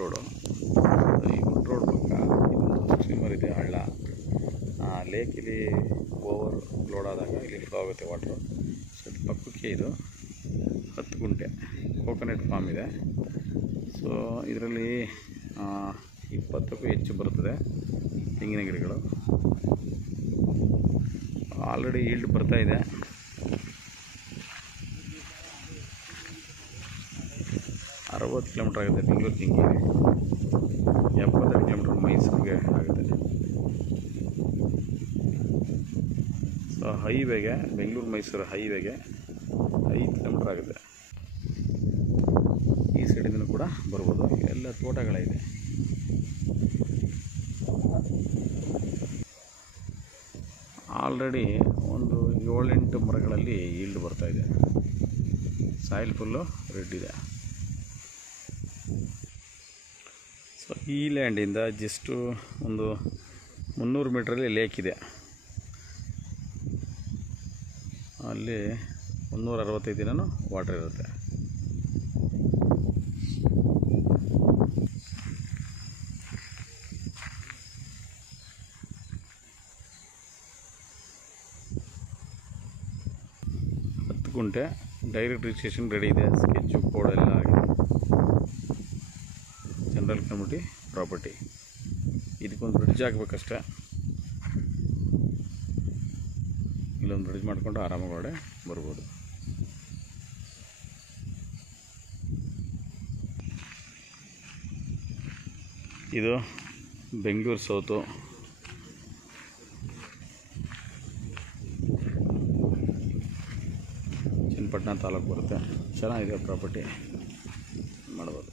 Road. ಈ good road ಪಕ್ಕ ಇದೊಂದು ಸ್ಟ್ರೀಮರ್ ಇದೆ, ಹಳ್ಳ. ಲೇಕಲ್ಲಿ ಓವರ್ ಲೋಡ್ ಆದಾಗ ಇಲ್ಲಿ ಫ್ಲೋ ಆಗುತ್ತೆ ವಾಟ್ರು. ಸೊ ಇದು ಪಕ್ಕಕ್ಕೆ ಇದು 10 ಗುಂಟೆ ಕೋಕೋನಟ್ ಫಾರ್ಮ್ ಇದೆ. ಸೊ ಇದರಲ್ಲಿ 20ಕ್ಕೂ ಹೆಚ್ಚು ಬರುತ್ತದೆ ತೆಂಗಿನ ಗಿಡಗಳು. ಆಲ್ರೆಡಿ ಈಲ್ಡ್ ಬರ್ತಾ ಇದೆ. ಅರವತ್ತು ಕಿಲೋಮೀಟ್ರ್ ಆಗುತ್ತೆ ಬೆಂಗಳೂರು ಕಿಂಗಿಗೆ, 72 ಕಿಲೋಮೀಟ್ರ್ ಮೈಸೂರಿಗೆ ಆಗುತ್ತೆ. ಸೊ ಹೈವೇಗೆ, ಬೆಂಗಳೂರು ಮೈಸೂರು ಹೈವೇಗೆ 5 ಕಿಲೋಮೀಟ್ರ್ ಆಗುತ್ತೆ. ಈ ಸೈಡಿಂದ ಕೂಡ ಬರ್ಬೋದು. ಎಲ್ಲ ತೋಟಗಳಿದೆ. ಆಲ್ರೆಡಿ ಒಂದು 7-8 ಮರಗಳಲ್ಲಿ ಈಲ್ಡ್ ಬರ್ತಾಯಿದೆ. ಸಾಯಿಲ್ ಫುಲ್ಲು ರೆಡ್ ಇದೆ. ಸೊ ಈ ಲ್ಯಾಂಡಿಂದ ಜಸ್ಟು ಒಂದು 300 ಮೀಟ್ರಲ್ಲಿ ಲೇಕ್ ಇದೆ. ಅಲ್ಲಿ 365 ದಿನವೂ ವಾಟರ್ ಇರುತ್ತೆ. ಗುಂಟೆ ಡೈರೆಕ್ಟ್ ರಿಜಿಸ್ಟ್ರೇಷನ್ ರೆಡಿ ಇದೆ. ಸ್ಕೆಚ್ಚು ಕೋಡ್ ಎಲ್ಲ ಆಗಿದೆ. General community property. ಇದಕ್ಕೊಂದು ಬ್ರಿಡ್ಜ್ ಆಗಬೇಕಷ್ಟೆ. ಇಲ್ಲೊಂದು ಬ್ರಿಡ್ಜ್ ಮಾಡಿಕೊಂಡು ಆರಾಮಾಗಿ ಒಳಗಡೆ ಬರ್ಬೋದು. ಇದು ಬೆಂಗಳೂರು ಸೌತು, ಚನ್ನಪಟ್ಟಣ ತಾಲೂಕು ಬರುತ್ತೆ. ಚೆನ್ನಾಗಿದೆ ಪ್ರಾಪರ್ಟಿ, ಮಾಡ್ಬೋದು.